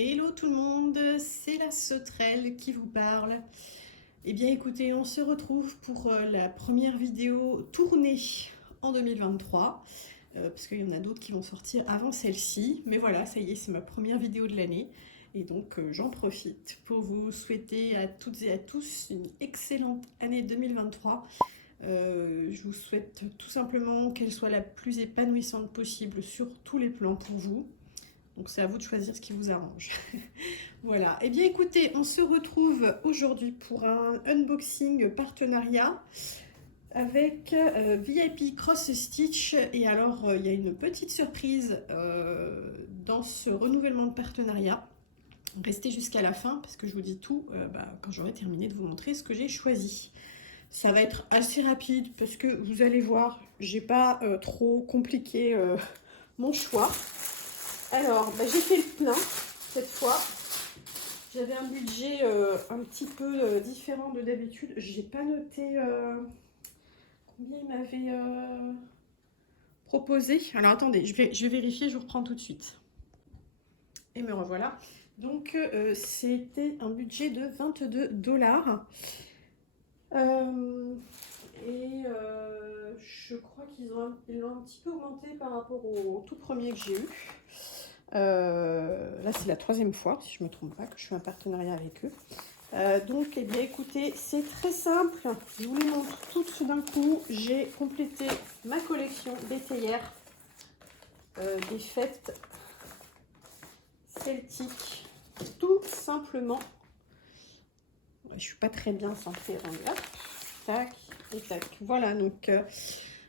Hello tout le monde, c'est la sauterelle qui vous parle. Eh bien écoutez, on se retrouve pour la première vidéo tournée en 2023, parce qu'il y en a d'autres qui vont sortir avant celle-ci. Mais voilà, ça y est, c'est ma première vidéo de l'année. Et donc j'en profite pour vous souhaiter à toutes et à tous une excellente année 2023. Je vous souhaite tout simplement qu'elle soit la plus épanouissante possible sur tous les plans pour vous. Donc c'est à vous de choisir ce qui vous arrange. Voilà. Eh bien écoutez, on se retrouve aujourd'hui pour un unboxing partenariat avec VIP Cross Stitch. Et alors il y a une petite surprise dans ce renouvellement de partenariat. Restez jusqu'à la fin parce que je vous dis tout quand j'aurai terminé de vous montrer ce que j'ai choisi. Ça va être assez rapide parce que vous allez voir, j'ai pas trop compliqué mon choix. Alors, j'ai fait le plein cette fois. J'avais un budget un petit peu différent de d'habitude. J'ai pas noté combien il m'avait proposé. Alors attendez, je vais vérifier, je vous reprends tout de suite. Et me revoilà. Donc c'était un budget de 22 $. Je crois qu'ils l'ont un petit peu augmenté par rapport au tout premier que j'ai eu. Là c'est la troisième fois, si je ne me trompe pas, que je fais un partenariat avec eux. Donc eh bien écoutez, c'est très simple, je vous les montre toutes d'un coup. J'ai complété ma collection des théières des fêtes celtiques, tout simplement. Je suis pas très bien centrée, là. Tac et tac, voilà. Donc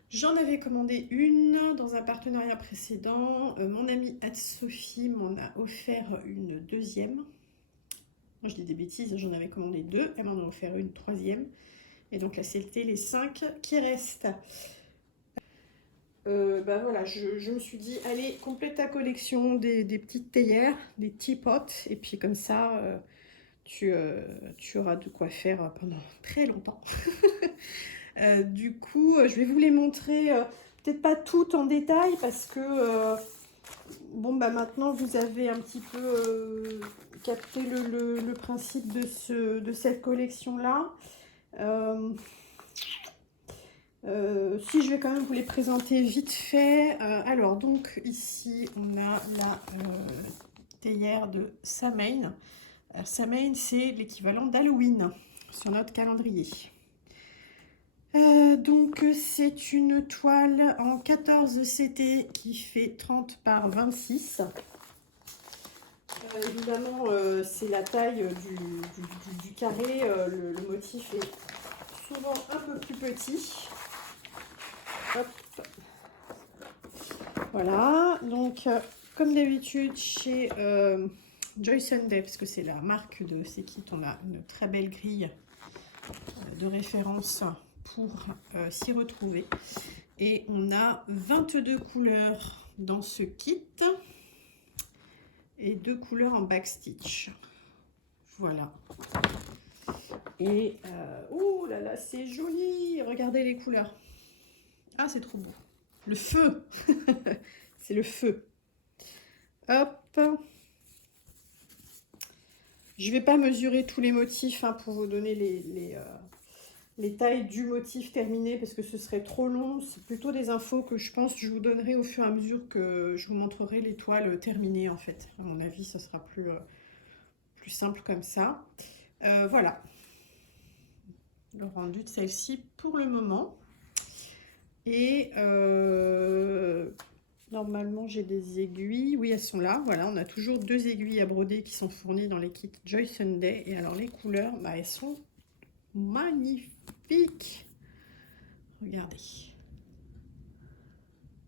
j'en avais commandé une dans un partenariat précédent. Mon amie Anne-Sophie m'en a offert une deuxième. Moi je dis des bêtises, j'en avais commandé deux, elle m'en a offert une troisième. Et donc là c'était les 5 qui restent. Voilà, je me suis dit, allez, complète ta collection des petites théières, des teapots. Et puis comme ça, tu auras de quoi faire pendant très longtemps. Du coup, je vais vous les montrer, peut-être pas toutes en détail parce que maintenant vous avez un petit peu capté le principe de cette collection-là. Si je vais quand même vous les présenter vite fait. Alors donc ici on a la théière de Samhain. Samhain c'est l'équivalent d'Halloween sur notre calendrier. Donc c'est une toile en 14 CT qui fait 30 par 26. Évidemment c'est la taille du carré, le motif est souvent un peu plus petit. Hop. Voilà, donc comme d'habitude chez Joy Sunday, parce que c'est la marque de ces kits, on a une très belle grille de référence pour s'y retrouver. Et on a 22 couleurs dans ce kit et 2 couleurs en backstitch. Voilà. Et oh là là, c'est joli! Regardez les couleurs. Ah, c'est trop beau. Le feu. C'est le feu. Hop. Je vais pas mesurer tous les motifs pour vous donner les tailles du motif terminé parce que ce serait trop long. C'est plutôt des infos que je pense que je vous donnerai au fur et à mesure que je vous montrerai les toiles terminées en fait. À mon avis, ce sera plus simple comme ça. Voilà. Le rendu de celle-ci pour le moment. Et normalement j'ai des aiguilles, oui elles sont là, voilà, on a toujours 2 aiguilles à broder qui sont fournies dans les kits Joy Sunday. Et alors les couleurs, elles sont magnifiques, regardez,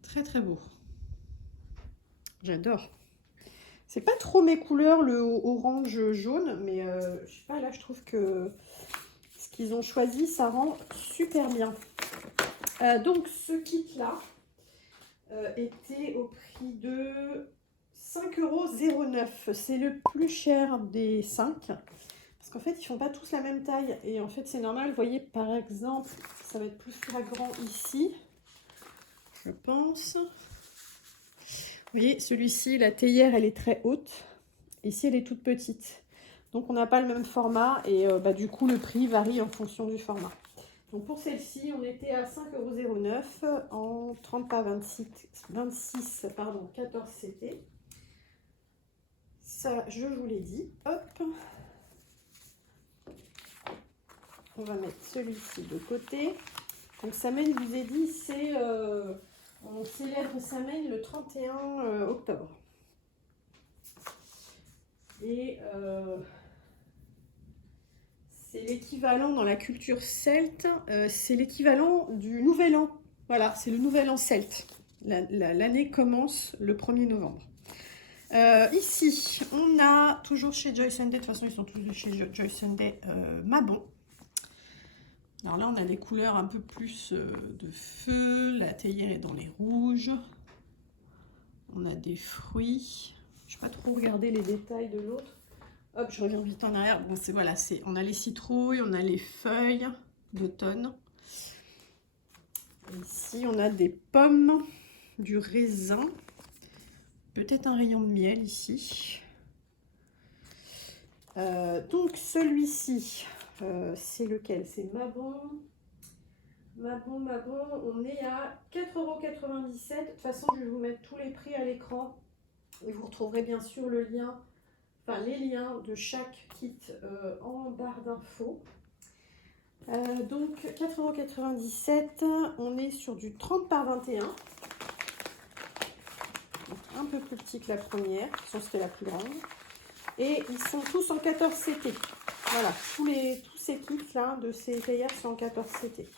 très très beau, j'adore. C'est pas trop mes couleurs, le orange jaune, mais je sais pas, là je trouve que ce qu'ils ont choisi ça rend super bien. Donc ce kit là était au prix de 5,09 €. C'est le plus cher des 5. Parce qu'en fait, ils font pas tous la même taille. Et en fait, c'est normal. Vous voyez, par exemple, ça va être plus flagrant ici. Je pense. Vous voyez, celui-ci, la théière, elle est très haute. Ici, elle est toute petite. Donc, on n'a pas le même format et du coup, le prix varie en fonction du format. Donc, pour celle-ci, on était à 5,09 € en 30 par 26 pardon, 14 CT. Ça, je vous l'ai dit. Hop. On va mettre celui-ci de côté. Donc, Samhain, je vous ai dit, c'est... on célèbre Samhain le 31 octobre. Et c'est l'équivalent dans la culture celte, c'est l'équivalent du Nouvel An. Voilà, c'est le Nouvel An celte. L'année commence le 1er novembre. Ici, on a toujours chez Joy Sunday, de toute façon ils sont tous chez Joy Sunday, Mabon. Alors là, on a des couleurs un peu plus de feu, la théière est dans les rouges. On a des fruits. Je n'ai pas trop regardé les détails de l'autre. Hop, je reviens vite en arrière. Bon, voilà, on a les citrouilles, on a les feuilles d'automne. Ici, on a des pommes, du raisin, peut-être un rayon de miel ici. Donc, celui-ci, c'est lequel? C'est Mabon. Mabon, on est à 4,97 €. De toute façon, je vais vous mettre tous les prix à l'écran. Et vous retrouverez bien sûr le lien, enfin les liens de chaque kit en barre d'infos. Donc 4,97 €, on est sur du 30 par 21. Donc, un peu plus petit que la première, je pense que c'était la plus grande. Et ils sont tous en 14 CT. Voilà, tous ces kits là de ces théières sont en 14 CT.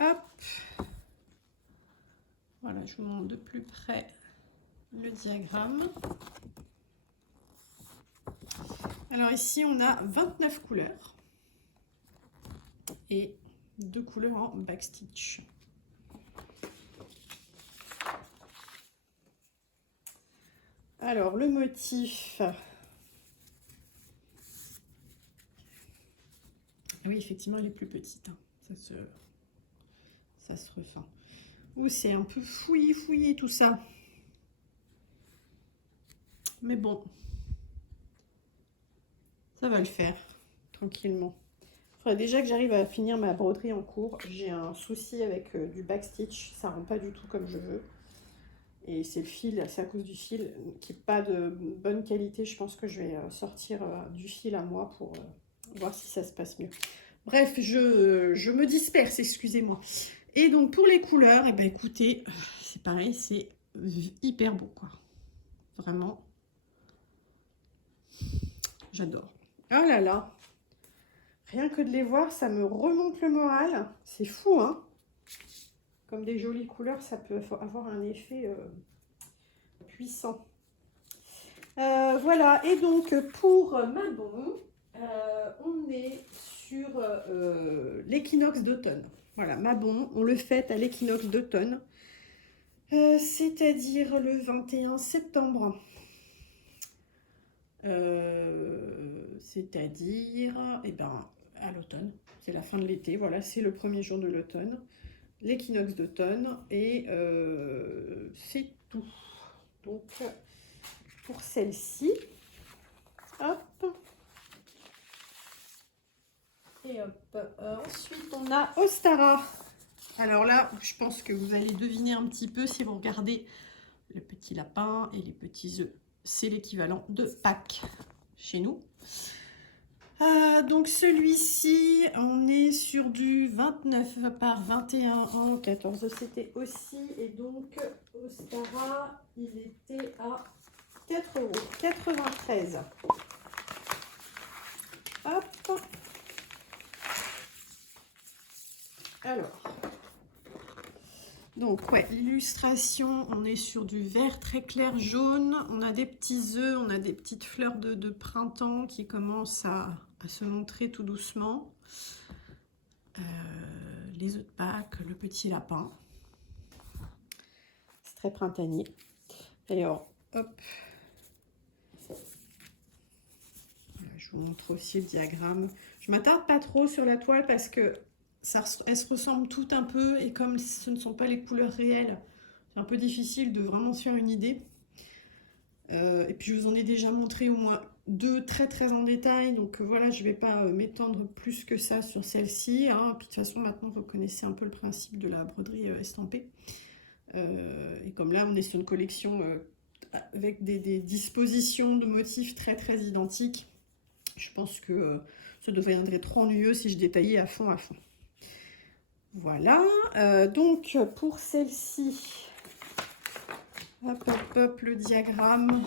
Hop. Voilà, je vous montre de plus près le diagramme. Alors ici, on a 29 couleurs et 2 couleurs en backstitch. Alors, le motif. Oui, effectivement, elle est plus petite. Hein. Ça se refait. Ou c'est un peu fouillé tout ça. Mais bon, ça va le faire tranquillement. Il faudrait déjà que j'arrive à finir ma broderie en cours. J'ai un souci avec du backstitch, ça rend pas du tout comme je veux. Et c'est le fil, c'est à cause du fil qui n'est pas de bonne qualité. Je pense que je vais sortir du fil à moi pour voir si ça se passe mieux. Bref, je me disperse, excusez-moi. Et donc pour les couleurs, eh ben, écoutez, c'est pareil, c'est hyper beau quoi. Vraiment. J'adore. Oh là là. Rien que de les voir, ça me remonte le moral. C'est fou, hein. Comme des jolies couleurs, ça peut avoir un effet puissant. Voilà. Et donc, pour Mabon, on est sur l'équinoxe d'automne. Voilà, Mabon, on le fête à l'équinoxe d'automne. C'est-à-dire le 21 septembre. C'est-à-dire à l'automne, c'est la fin de l'été, voilà, c'est le premier jour de l'automne, l'équinoxe d'automne, et c'est tout. Donc, pour celle-ci, hop, et hop, ensuite on a Ostara. Alors là, je pense que vous allez deviner un petit peu si vous regardez le petit lapin et les petits œufs. C'est l'équivalent de Pâques chez nous. Donc celui-ci, on est sur du 29 par 21 en 14 CT aussi. Et donc, Ostara, il était à 4,93 €. Hop. Alors. Donc, ouais, l'illustration, on est sur du vert très clair jaune. On a des petits œufs, on a des petites fleurs de printemps qui commencent à se montrer tout doucement. Les œufs de Pâques, le petit lapin. C'est très printanier. Et alors, hop. Je vous montre aussi le diagramme. Je ne m'attarde pas trop sur la toile parce que elles se ressemblent toutes un peu, et comme ce ne sont pas les couleurs réelles, c'est un peu difficile de vraiment se faire une idée. Et puis je vous en ai déjà montré au moins 2 très en détail, donc voilà, je ne vais pas m'étendre plus que ça sur celle-ci, hein. Puis de toute façon, maintenant vous connaissez un peu le principe de la broderie estampée. Et comme là, on est sur une collection avec des dispositions de motifs très identiques, je pense que ça deviendrait trop ennuyeux si je détaillais à fond. Voilà, donc pour celle-ci, hop, le diagramme,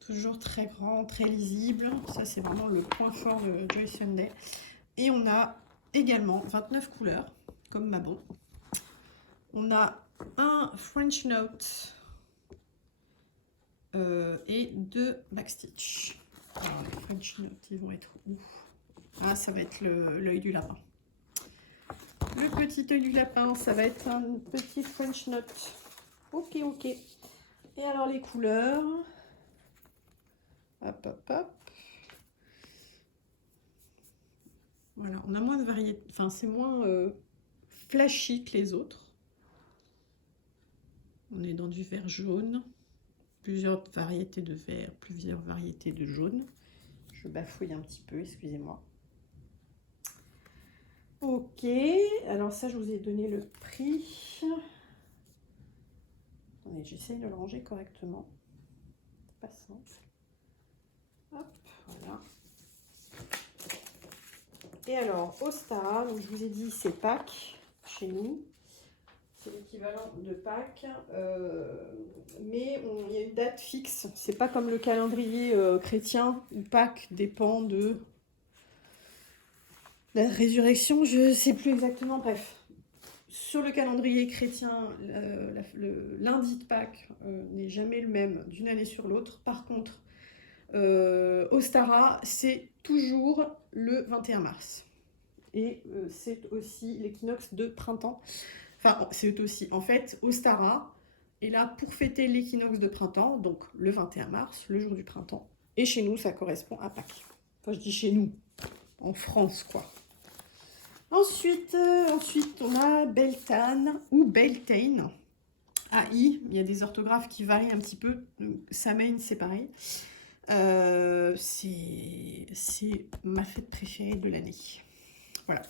toujours très grand, très lisible. Ça, c'est vraiment le point fort de Joy Sunday. Et on a également 29 couleurs, comme Mabon. On a un French Note et 2 backstitch. Alors, les French Note, ils vont être où? Ah, ça va être l'œil du lapin. Le petit œil du lapin, ça va être un petit French Note. Ok. Et alors les couleurs. Hop. Voilà, on a moins de variétés. Enfin, c'est moins flashy que les autres. On est dans du vert jaune. Plusieurs variétés de vert, plusieurs variétés de jaune. Je bafouille un petit peu, excusez-moi. Ok, alors ça, je vous ai donné le prix. Attendez, j'essaye de le ranger correctement. C'est pas simple. Hop, voilà. Et alors, Ostara, donc je vous ai dit, c'est Pâques chez nous. C'est l'équivalent de Pâques. Mais il y a une date fixe. C'est pas comme le calendrier chrétien où Pâques dépend de la résurrection. Je sais plus exactement, bref. Sur le calendrier chrétien, le lundi de Pâques n'est jamais le même d'une année sur l'autre. Par contre, Ostara, c'est toujours le 21 mars. Et c'est aussi l'équinoxe de printemps. Enfin, c'est aussi, en fait, Ostara est là pour fêter l'équinoxe de printemps, donc le 21 mars, le jour du printemps. Et chez nous, ça correspond à Pâques. Enfin, je dis chez nous, en France, quoi. Ensuite, on a Beltane ou Beltane. AI, il y a des orthographes qui varient un petit peu. Samhain, c'est pareil. C'est ma fête préférée de l'année. Voilà.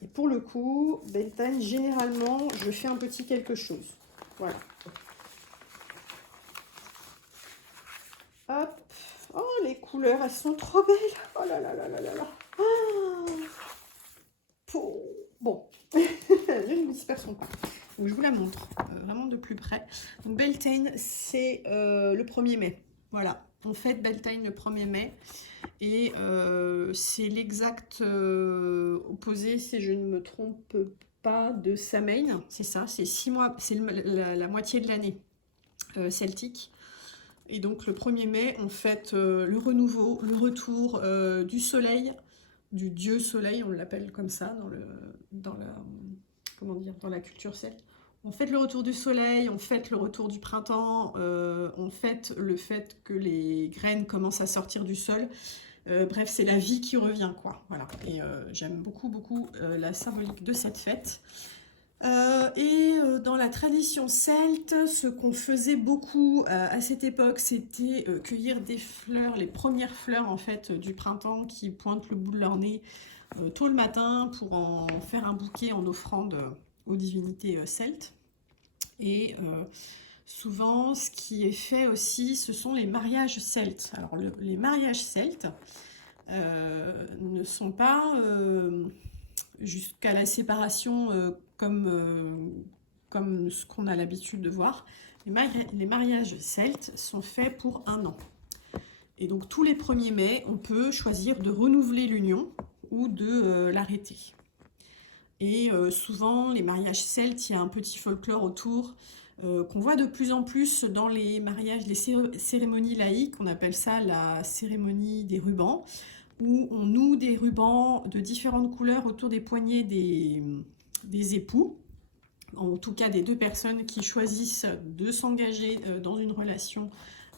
Et pour le coup, Beltane, généralement, je fais un petit quelque chose. Voilà. Hop. Oh, les couleurs, elles sont trop belles. Oh là là. Oh. Bon, ne nous dispersons pas. Donc, je vous la montre vraiment de plus près. Donc, Beltane, c'est le 1er mai. Voilà, on fête Beltane le 1er mai. Et c'est l'exact opposé, si je ne me trompe pas, de Samhain. C'est ça, c'est 6 mois, c'est la moitié de l'année celtique. Et donc le 1er mai, on fête le renouveau, le retour du soleil, du dieu soleil, on l'appelle comme ça dans la culture celte. On fête le retour du soleil, on fête le retour du printemps, on fête le fait que les graines commencent à sortir du sol. Bref, c'est la vie qui revient, quoi. Voilà. Et j'aime beaucoup la symbolique de cette fête. Dans la tradition celte, ce qu'on faisait beaucoup à cette époque, c'était cueillir des fleurs, les premières fleurs en fait du printemps qui pointent le bout de leur nez tôt le matin pour en faire un bouquet en offrande aux divinités celtes. Et souvent, ce qui est fait aussi, ce sont les mariages celtes. Alors, les mariages celtes ne sont pas jusqu'à la séparation comme ce qu'on a l'habitude de voir. Les mariages celtes sont faits pour 1 an. Et donc, tous les 1er mai, on peut choisir de renouveler l'union ou de l'arrêter. Et souvent, les mariages celtes, il y a un petit folklore autour qu'on voit de plus en plus dans les mariages, les cérémonies laïques, on appelle ça la cérémonie des rubans, où on noue des rubans de différentes couleurs autour des poignets des époux, en tout cas des 2 personnes qui choisissent de s'engager dans une relation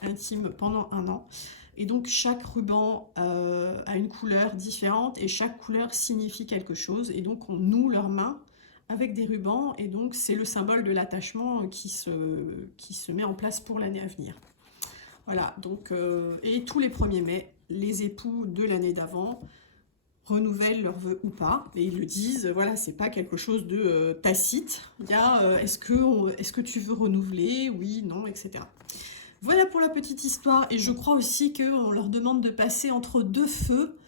intime pendant 1 an. Et donc chaque ruban a une couleur différente et chaque couleur signifie quelque chose. Et donc on noue leurs mains avec des rubans, et donc c'est le symbole de l'attachement qui se met en place pour l'année à venir. Voilà, donc, et tous les 1er mai, les époux de l'année d'avant renouvellent leurs vœux ou pas, et ils le disent, voilà, c'est pas quelque chose de tacite, il y a est-ce que tu veux renouveler, oui, non, etc. Voilà pour la petite histoire, et je crois aussi qu'on leur demande de passer entre 2 feux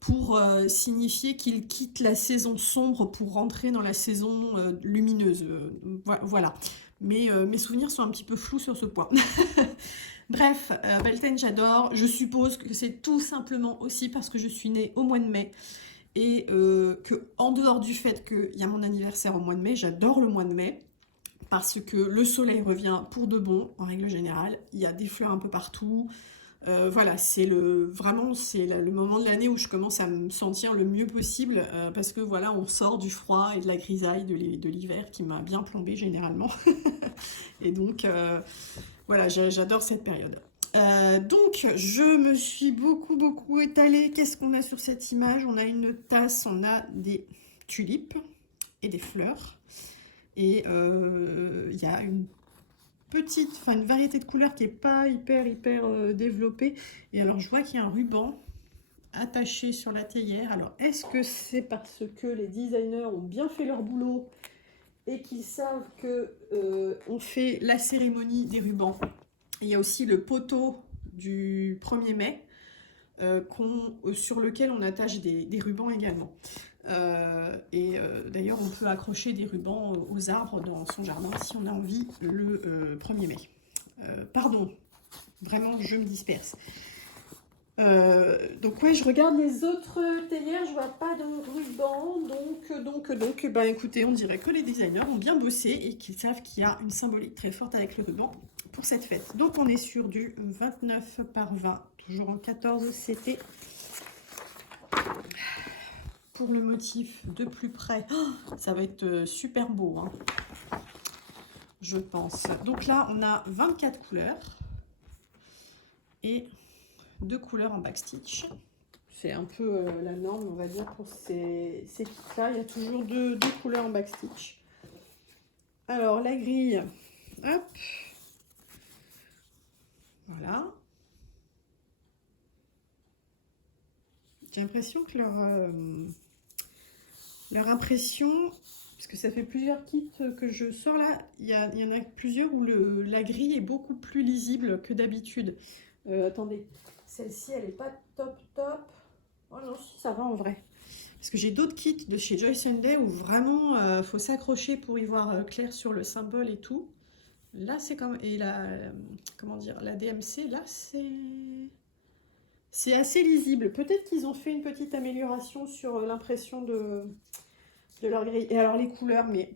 pour signifier qu'ils quittent la saison sombre pour rentrer dans la saison lumineuse. Voilà. Mais mes souvenirs sont un petit peu flous sur ce point. Bref, Beltane, j'adore. Je suppose que c'est tout simplement aussi parce que je suis née au mois de mai. Et que, en dehors du fait qu'il y a mon anniversaire au mois de mai, j'adore le mois de mai. Parce que le soleil revient pour de bon, en règle générale. Il y a des fleurs un peu partout. Voilà, c'est vraiment le moment de l'année où je commence à me sentir le mieux possible parce que voilà, on sort du froid et de la grisaille de l'hiver qui m'a bien plombé généralement. Et donc voilà, j'adore cette période. Donc je me suis beaucoup étalée. Qu'est-ce qu'on a sur cette image? On a une tasse, on a des tulipes et des fleurs. Et il y a une variété de couleurs qui n'est pas hyper développée. Et alors, je vois qu'il y a un ruban attaché sur la théière. Alors, est-ce que c'est parce que les designers ont bien fait leur boulot et qu'ils savent que on fait la cérémonie des rubans? Il y a aussi le poteau du 1er mai sur lequel on attache des rubans également. D'ailleurs, on peut accrocher des rubans aux arbres dans son jardin si on a envie le 1er mai. Pardon, vraiment, je me disperse. Donc ouais, je regarde les autres théières, je vois pas de ruban, donc bah, écoutez, on dirait que les designers ont bien bossé et qu'ils savent qu'il y a une symbolique très forte avec le ruban pour cette fête. Donc on est sur du 29 par 20, toujours en 14 CT. Pour le motif de plus près, ça va être super beau, hein, je pense. Donc là, on a 24 couleurs et 2 couleurs en backstitch. C'est un peu la norme, on va dire, pour ces kits-là. Il y a toujours deux couleurs en backstitch. Alors, la grille, hop, voilà. J'ai l'impression que leur impression, parce que ça fait plusieurs kits que je sors là, il y en a plusieurs où la grille est beaucoup plus lisible que d'habitude. Attendez, celle-ci elle est pas top. Oh non, si ça va en vrai. Parce que j'ai d'autres kits de chez Joy Sunday où vraiment faut s'accrocher pour y voir clair sur le symbole et tout. Là c'est comme, et comment dire, la DMC là c'est assez lisible. Peut-être qu'ils ont fait une petite amélioration sur l'impression de leur grille. Et alors les couleurs, mais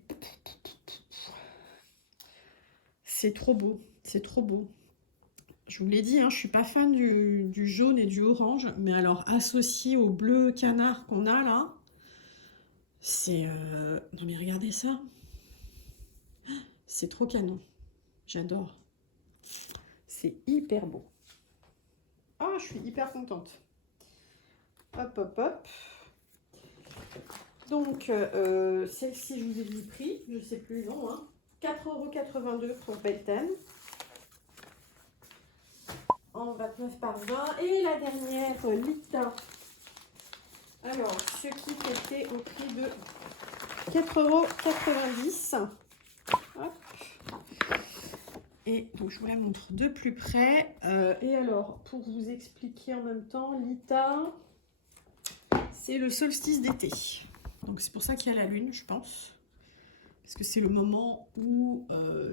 c'est trop beau, c'est trop beau. Je vous l'ai dit, hein, je suis pas fan du jaune et du orange, mais alors associé au bleu canard qu'on a là, c'est... Non mais regardez ça, c'est trop canon, j'adore. C'est hyper beau. Ah, je suis hyper contente. Hop. Donc, celle-ci, je vous ai dit le prix, je sais plus, non, hein. 4,82 € pour Beltane. En 29 par 20. Et la dernière, Lita. Alors, ce qui était au prix de 4,90 €. Hop. Et donc, je vous la montre de plus près. Et alors, pour vous expliquer en même temps, Lita, c'est le solstice d'été. Donc, c'est pour ça qu'il y a la lune, je pense. Parce que c'est le moment où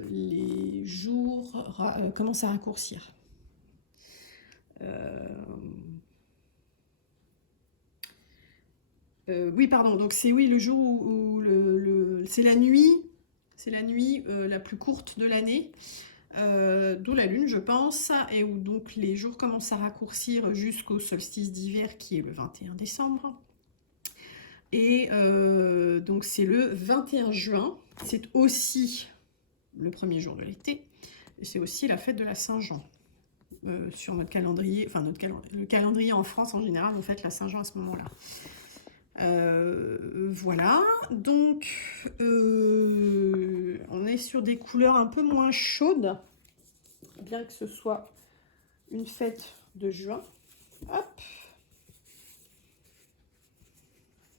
les jours commencent à raccourcir. Oui, pardon. Donc, c'est le jour où c'est la nuit. C'est la nuit la plus courte de l'année. D'où la lune, je pense, et où donc les jours commencent à raccourcir jusqu'au solstice d'hiver qui est le 21 décembre. Et donc c'est le 21 juin, c'est aussi le premier jour de l'été, et c'est aussi la fête de la Saint-Jean. Sur notre calendrier, enfin le calendrier en France en général, on fête la Saint-Jean à ce moment-là. Voilà, donc on est sur des couleurs un peu moins chaudes, bien que ce soit une fête de juin. Hop,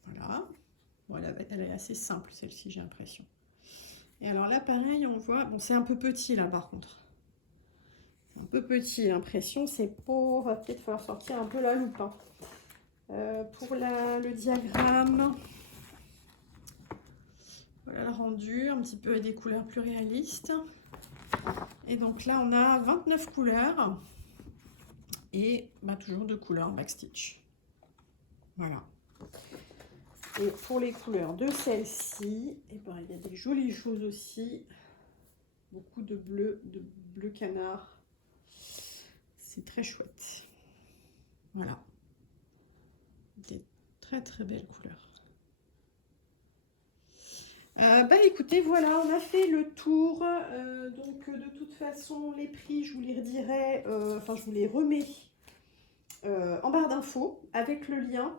voilà. Voilà, elle est assez simple celle-ci, j'ai l'impression. Et alors là, pareil, on voit, bon, c'est un peu petit là par contre. Un peu petit, l'impression, c'est pour, va peut-être falloir sortir un peu la loupe. Hein. Pour le diagramme, voilà le rendu, un petit peu avec des couleurs plus réalistes. Et donc là, on a 29 couleurs et bah, toujours de couleurs backstitch. Voilà. Et pour les couleurs de celle-ci, et ben, il y a des jolies choses aussi. Beaucoup de bleu canard. C'est très chouette. Voilà. Des très très belles couleurs. Bah écoutez, voilà, on a fait le tour. Donc de toute façon, les prix, je vous les redirai, enfin je vous les remets en barre d'infos avec le lien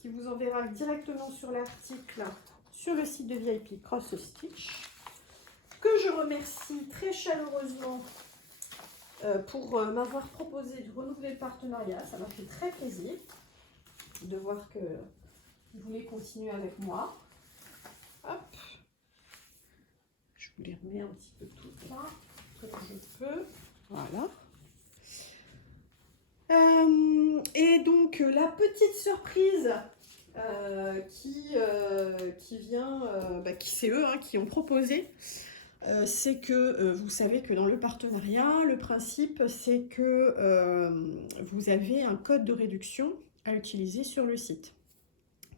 qui vous enverra directement sur l'article sur le site de VIP Cross Stitch, que je remercie très chaleureusement pour m'avoir proposé de renouveler le partenariat. Ça m'a fait très plaisir de voir que vous voulez continuer avec moi. Hop, je vous les remets un petit peu tout là, comme je peux. Voilà. Et donc la petite surprise qui vient, c'est eux hein, qui ont proposé, c'est que vous savez que dans le partenariat, le principe c'est que vous avez un code de réduction à utiliser sur le site,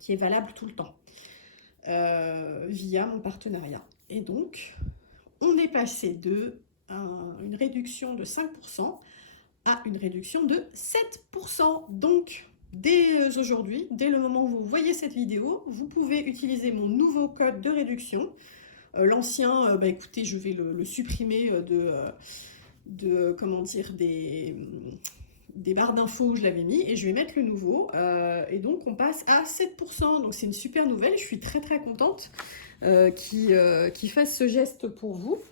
qui est valable tout le temps, via mon partenariat. Et donc, on est passé de une réduction de 5% à une réduction de 7%. Donc, dès aujourd'hui, dès le moment où vous voyez cette vidéo, vous pouvez utiliser mon nouveau code de réduction. L'ancien, écoutez, je vais le supprimer comment dire, des barres d'infos où je l'avais mis, et je vais mettre le nouveau. Et donc, on passe à 7%. Donc, c'est une super nouvelle. Je suis très, très contente qu'il fasse ce geste pour vous.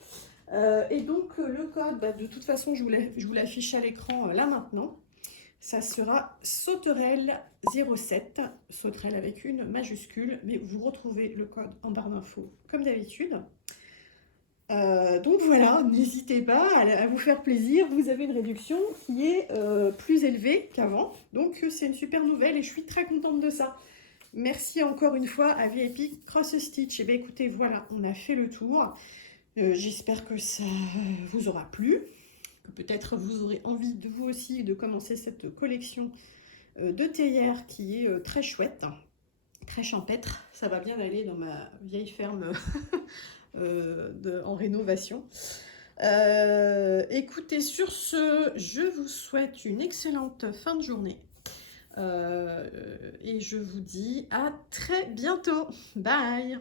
Et donc le code, de toute façon je vous l'affiche à l'écran là maintenant, ça sera Sauterelle07, Sauterelle avec une majuscule, mais vous retrouvez le code en barre d'infos comme d'habitude. Donc voilà, n'hésitez pas à vous faire plaisir, vous avez une réduction qui est plus élevée qu'avant, donc c'est une super nouvelle et je suis très contente de ça. Merci encore une fois à VIP Cross Stitch. Et bien écoutez, voilà, on a fait le tour. J'espère que ça vous aura plu, que peut-être vous aurez envie de vous aussi de commencer cette collection de théières qui est très chouette, très champêtre. Ça va bien aller dans ma vieille ferme en rénovation. Écoutez, sur ce, je vous souhaite une excellente fin de journée. Et je vous dis à très bientôt. Bye!